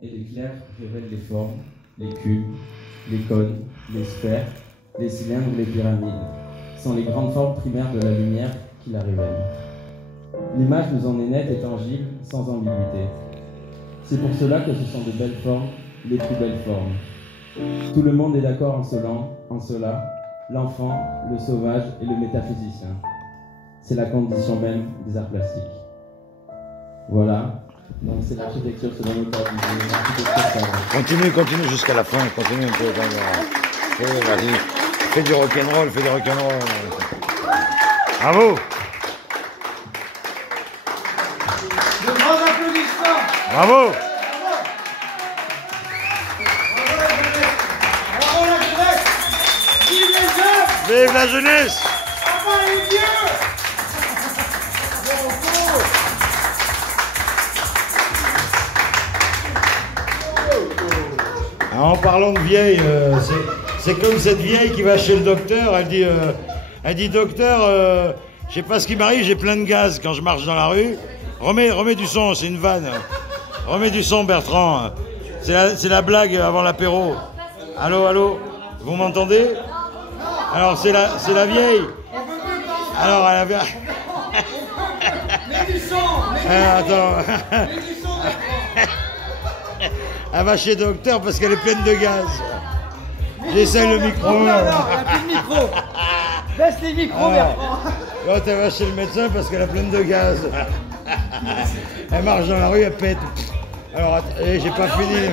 Et l'éclair révèle les formes, les cubes, les cônes, les sphères, les cylindres, les pyramides. Sont les grandes formes primaires de la lumière qui la révèlent. L'image nous en est nette et tangible, sans ambiguïté. C'est pour cela que ce sont de belles formes, les plus belles formes. Tout le monde est d'accord en cela, l'enfant, le sauvage et le métaphysicien. C'est la condition même des arts plastiques. Voilà, donc c'est l'architecture selon le code. Continue jusqu'à la fin, continue un peu. Vas-y, fais du rock'n'roll, fais du rock'n'roll. Bravo! De grands applaudissements! Bravo! Bravo la jeunesse! Vive les jeunes! Vive la jeunesse! Papa les vieux! En parlant de vieille, c'est comme cette vieille qui va chez le docteur, elle dit docteur, je sais pas ce qui m'arrive, j'ai plein de gaz quand je marche dans la rue. Remets du son, c'est une vanne. Remets du son, Bertrand. C'est la blague avant l'apéro. Allô, vous m'entendez? Alors c'est la vieille. Alors elle avait... Mets du son! Attends. Mets du son! Elle va chez le docteur parce qu'elle est pleine de gaz. J'essaie le micro. Non, il n'y a plus de micro! Baisse les micros, Bertrand! L'autre, elle va chez le médecin parce qu'elle a pleine de gaz. Elle marche dans la rue, elle pète. Alors, j'ai pas fini.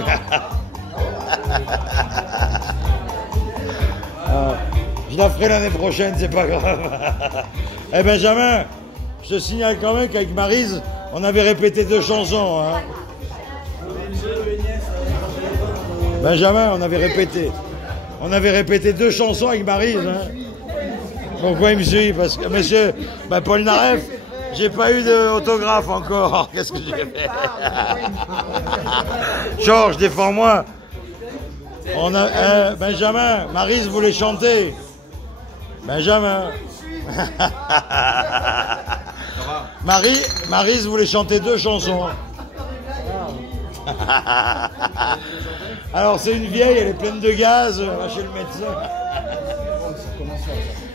Je la ferai l'année prochaine, c'est pas grave. Eh Benjamin, je te signale quand même qu'avec Maryse, on avait répété 2 chansons. Hein. Benjamin, on avait répété 2 chansons avec Maryse. Hein. Pourquoi il me suit? Parce que monsieur, Paul Naref, j'ai pas eu d'autographe encore. Qu'est-ce que j'ai fait? Georges, défends-moi. Benjamin, Maryse voulait chanter. Benjamin. Maryse voulait chanter 2 chansons. Alors c'est une vieille, elle est pleine de gaz, elle va chez le médecin.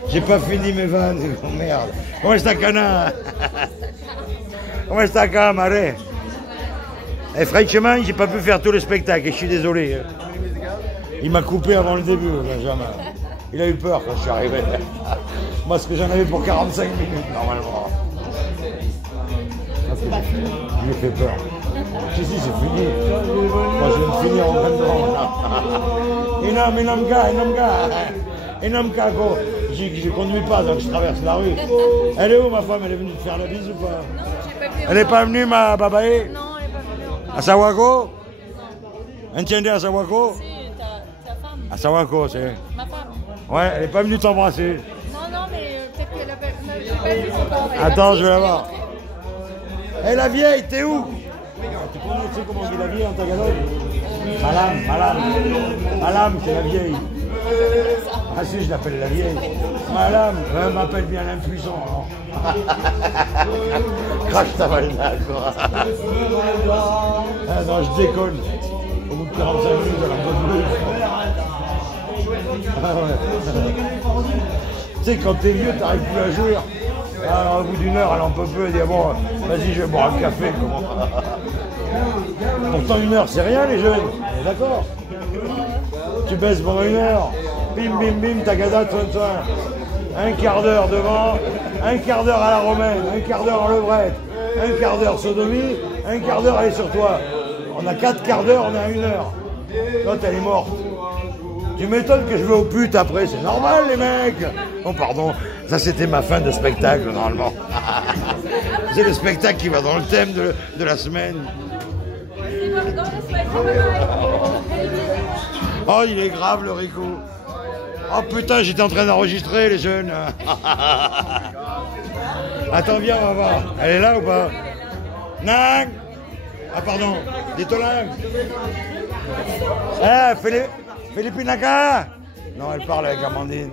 J'ai pas fini mes vannes, oh merde. Comment est-ce cana? Comment est-ce que Maré? Et franchement, j'ai pas pu faire tout le spectacle, et je suis désolé. Il m'a coupé avant le début, Benjamin. Il a eu peur quand je suis arrivé. Moi, ce que j'en avais pour 45 minutes, normalement. Il me fait peur. Si, c'est fini. Moi, je viens de finir en train de je conduis pas, donc je traverse la rue. Elle est où, ma femme? Elle est venue te faire la bise ou pas? Non, j'ai pas pu. Elle n'est pas venue, ma babae? Non, elle est pas venue. À Sawako? Entiende à Sawako? Si, ta femme. À Sawako, c'est... Ma femme. Ouais, elle n'est pas venue t'embrasser. Non, mais peut-être qu'elle a pas... J'ai pas vu son corps. Attends, je vais la voir. Hé, la vieille, t'es où? Tu sais comment on dit la vieille en tagalog? Malam, c'est la vieille. Ah si, je l'appelle la vieille. Malam, elle m'appelle bien l'impuissant. Crache ta valna, quoi. Ah non, je déconne. Au bout de 45 minutes, elle en peut plus. Ah ouais. Tu sais, quand t'es vieux, t'arrives plus à jouer. Alors, au bout d'1 heure, elle en peut plus. Elle dit, bon, vas-y, je vais boire un café. Pourtant, 1 heure, c'est rien, les jeunes. On est d'accord. Tu baisses pendant 1 heure. Bim, bim, bim, tagada, soin. 1 quart d'heure devant, 1 quart d'heure à la romaine, 1 quart d'heure en levrette, 1 quart d'heure sodomie, 1 quart d'heure elle est sur toi. On a 4 quarts d'heure, on est à 1 heure. L'autre, elle est morte. Tu m'étonnes que je vais aux putes après, c'est normal, les mecs. Oh, pardon, ça c'était ma fin de spectacle, normalement. C'est le spectacle qui va dans le thème de la semaine. Oh, il est grave, le Rico. Oh putain, j'étais en train d'enregistrer, les jeunes. Attends, viens, on va voir. Elle est là ou pas? Nang. Ah, pardon. Dis-toi-lang. Eh, Philippe Naka. Non, elle parle avec Amandine.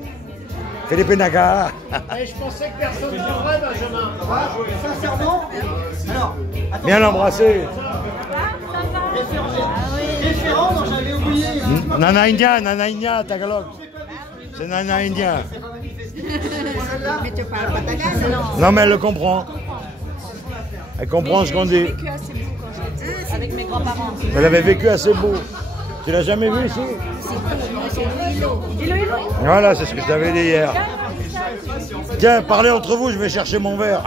Philippe Naka. Et je pensais que personne ne devrait, Benjamin. Sincèrement? Alors, Viens l'embrasser. Ah, ça va. référent, non, j'avais oublié. Nana India, Tagalog. C'est Nana India. Mais tu parles pas tagalog, non? Non, mais elle le comprend. Elle comprend ce qu'on dit. J'ai vécu assez beau quand j'étais avec mes grands-parents. Elle avait vécu assez beau. Tu l'as jamais vu ici? C'est Iloilo. Iloilo? Voilà, c'est ce que je t'avais dit hier. Tiens, parlez entre vous, je vais chercher mon verre.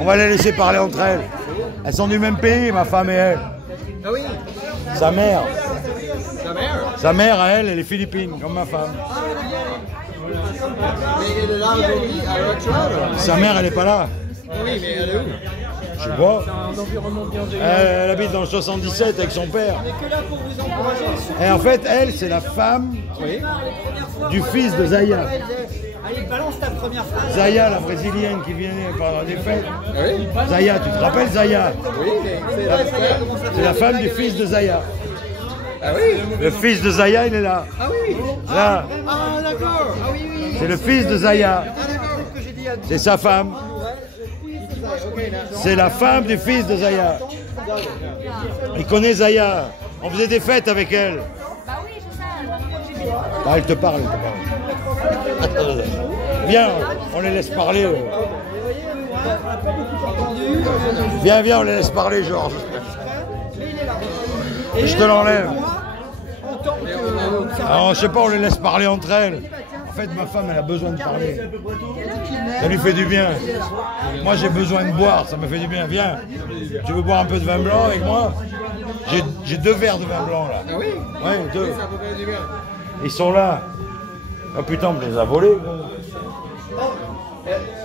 On va les laisser parler entre elles. Elles sont du même pays, ma femme et elle. Ah oui. Sa mère. Ta mère? Sa mère, à elle, elle est philippine, comme ma femme. Mais elle est là aujourd'hui à Montréal. Sa mère, elle n'est pas là. Oui, mais elle est où? Je sais pas. Elle habite dans le 77 avec son père. Que là pour vous encourager. Et en fait, elle, c'est la femme du fils de Zaya. Allez, balance ta première phrase. Zaya, la brésilienne qui vient par des fêtes. Oui. Zaya, tu te rappelles Zaya? Oui, mais C'est la femme du fils de Zaya. Ah oui? Le fils de Zaya, il est là. Ah oui. Là, Ah d'accord. Ah oui, oui. c'est le fils de Zaya. Ah d'accord, c'est ce que j'ai dit à C'est sa femme. Ok, là. C'est la femme du fils de Zaya. Il connaît Zaya. On faisait des fêtes avec elle. Bah oui, je sais. Ah, elle te parle, elle te parle. Viens, on les laisse parler. Viens, viens, on les laisse parler, Georges. Je te l'enlève. Alors, je sais pas, on les laisse parler entre elles. En fait, ma femme, elle a besoin de parler. Ça lui fait du bien. Moi, j'ai besoin de boire, ça me fait du bien. Viens, tu veux boire un peu de vin blanc avec moi? J'ai 2 verres de vin blanc, là. Ah oui? Oui, 2. Ça peut faire du bien. Ils sont là. Oh putain, on me les a volés.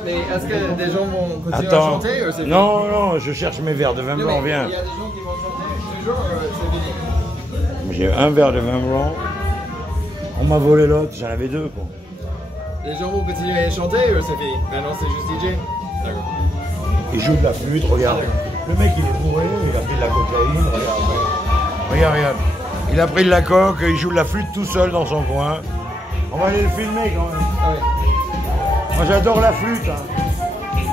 Mais est-ce que des gens vont continuer à Attends. chanter ou c'est fini? Non, non, je cherche mes verres de vin Non, blanc, mais viens. il y a des gens qui vont chanter toujours, c'est fini. J'ai un verre de vin blanc. On m'a volé l'autre, j'en avais 2, quoi. Les gens vont continuer à chanter ou c'est fini? Maintenant c'est juste DJ? D'accord. Il joue de la flûte, regarde. Le mec, il est bourré, il a pris de la cocaïne, regarde. Regarde, regarde. Il a pris de la coke, il joue de la flûte tout seul dans son coin. On va aller le filmer quand même. Ah ouais. Moi, j'adore la flûte. Hein.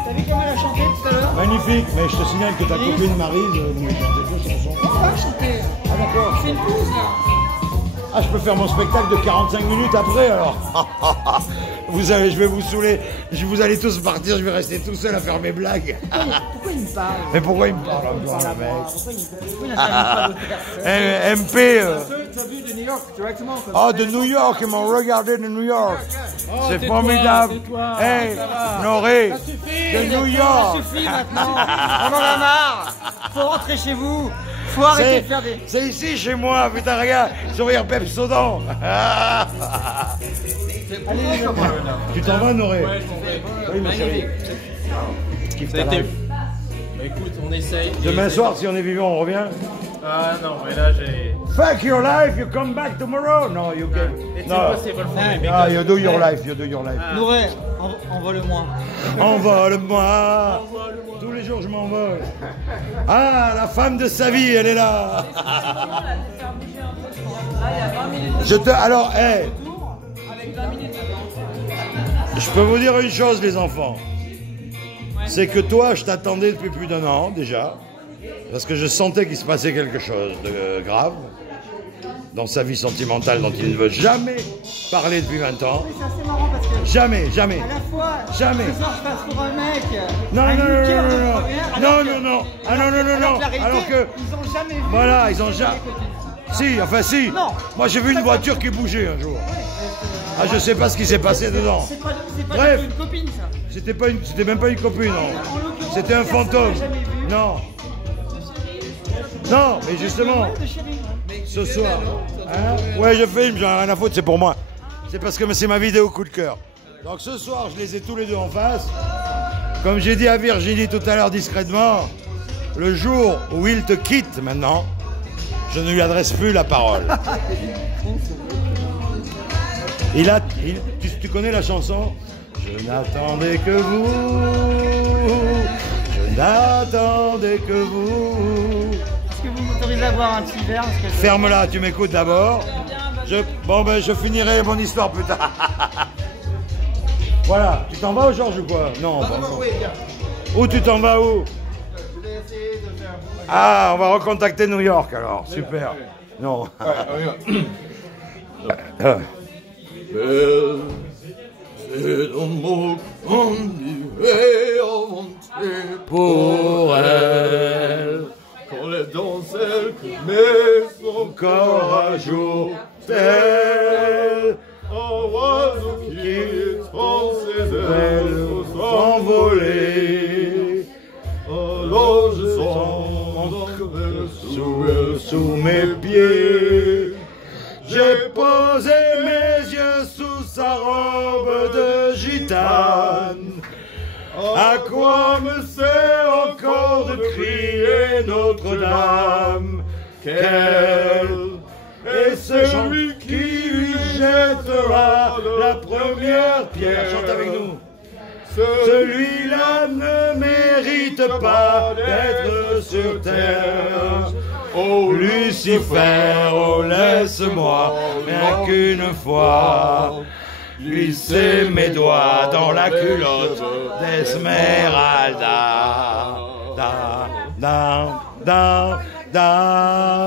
T'as vu comment elle a chanté tout à l'heure? Magnifique, mais je te signale que ta copine Maryse nous chante des chansons. Pourquoi chanter? Ah d'accord. C'est une pause là. Ah, je peux faire mon spectacle de 45 minutes après alors. Vous allez, je vais vous saouler. Vous allez tous partir, je vais rester tout seul à faire mes blagues. Pourquoi il me parle? Mais pourquoi il me parle encore, le mec? Pourquoi il n'intervient pas d'autres personnes? MP. Tu as vu de New York directement comme Oh, ça. de New York, ils m'ont regardé de New York. C'est formidable. Hey, Noré, de New York. Ça suffit maintenant. On en a marre. Faut rentrer chez vous. Faut arrêter de faire des... C'est ici chez moi, putain, regarde, sourire Pepsodent. Allez, Tu t'en vas, Noré? Ouais, je m'en vais. Oui, ma chérie. Kiffe Ça a ta été. life. Bah écoute, on essaye. Demain soir, si on est vivant, on revient. Ah non, mais là j'ai. Fuck your life, you come back tomorrow. No, you can. It's No. impossible for me Ah, because. you do your life, you do your life. Nouré, envole-moi. Envole-moi. Tous les jours, je m'envole. Ah, la femme de sa vie, elle est là. Alors, hey. Je peux vous dire une chose, les enfants. C'est que toi, je t'attendais depuis plus d'1 an, déjà. Parce que je sentais qu'il se passait quelque chose de grave dans sa vie sentimentale dont il ne veut jamais parler depuis 20 ans. C'est assez marrant parce que... Jamais, jamais. À la fois, Jamais. ce soir je passe pour un mec. Non, un non, non, lutteur de non, première, non, alors non, que- non, ah non, non, non, alors non, que la réalité, alors que, ils ont jamais vu. voilà, ils ont jamais, si, enfin si, Non. moi j'ai vu une voiture qui bougeait un jour, ah je sais pas ce qui s'est passé dedans, C'est pas Bref. du tout une copine ça. c'était même pas une copine, non, c'était un fantôme, non, non, mais justement, De chérie. ce soir, hein, ouais je filme, j'en ai rien à foutre, c'est pour moi, c'est parce que c'est ma vidéo coup de cœur, donc ce soir je les ai tous les deux en face, comme j'ai dit à Virginie tout à l'heure discrètement, le jour où il te quitte maintenant, je ne lui adresse plus la parole. Tu connais la chanson? Je n'attendais que vous, je n'attendais que vous. Est-ce que vous m'autorisez à boire un petit verre parce que je- Ferme-la, tu m'écoutes d'abord. Bon ben je finirai mon histoire plus tard. Voilà, tu t'en vas Georges ou quoi? Non, pas encore. Oui, bien. Où tu t'en vas où? Je vais essayer de faire Ah, on va recontacter New York alors, super. Non. C'est un mot qu'on dirait inventé pour elle. Quand les danselles met son corps à jour, tel un oiseau qui prend ses ailes pour s'envoler. Alors je sens sous mes pieds. J'ai posé mes yeux sous sa robe de gitane. À quoi me sert encore de crier Notre-Dame? Quel est celui qui lui jettera la première pierre? Chante avec nous. Celui-là ne mérite pas d'être sur terre. Oh Lucifer, oh laisse-moi, bien qu'une fois, glisser mes doigts dans la culotte d'Esmeralda. Da, da, da, da.